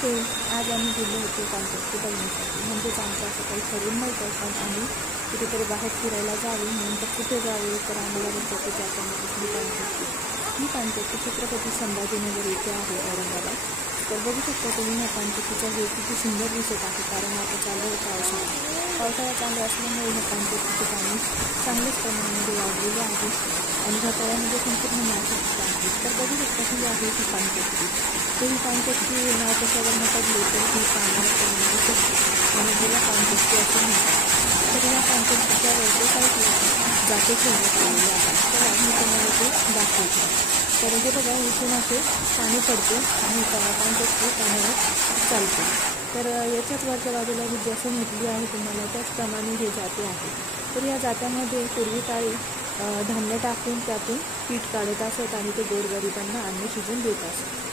Friends, आज आम्ही गेलो होतो पानचक्की बघण्यासाठी. म्हणजेच आमचं असं काही ठरवून नव्हतं, पण आम्ही कुठेतरी बाहेर फिरायला जावे. नंतर कुठे जावे तर आम्हाला विचारतो त्याच्यामध्ये दिसली पानचक्की. ही पानचक्की छत्रपती संभाजीनगर येथे आहे, औरंगाबाद. तर बघू शकता तुम्ही ह्या पानचक्कीचा हे किती सुंदर दिसत आहे. कारण आता चालू आहे पावसाळा चालू असल्यामुळे ह्या पानचक्कीचे पाणी चांगल्याच प्रमाणामध्ये वाढलेले आहे आणि ह्या तळ्यामध्ये संपूर्ण मासे आहेत. तर बघू शकता ही आहे ही पानचक्की. तर ही पानचक्की नाव कशावरनं पडले तर ही पाण्याला पडणारी चक्की आणि हिला पानचक्की असं म्हणतात. तर या पानचक्कीच्या वरती साईडला जाते ठेवण्यात आलेले आहेत. तर आम्ही तुम्हाला ते दाखवतो. तर हे बघा, इथून असे पाणी पडते आणि पानचक्की पाण्यावर चालते. तर याच्याच वरच्या बाजूला मी जसं म्हटली आहे तुम्हाला त्याचप्रमाणे हे जाते आहे. तर या जात्यामध्ये पूर्वी काळी धान्य टाकून त्यातून पीठ काढत असत आणि ते गोरगरिबांना अन्न शिजून देत असत.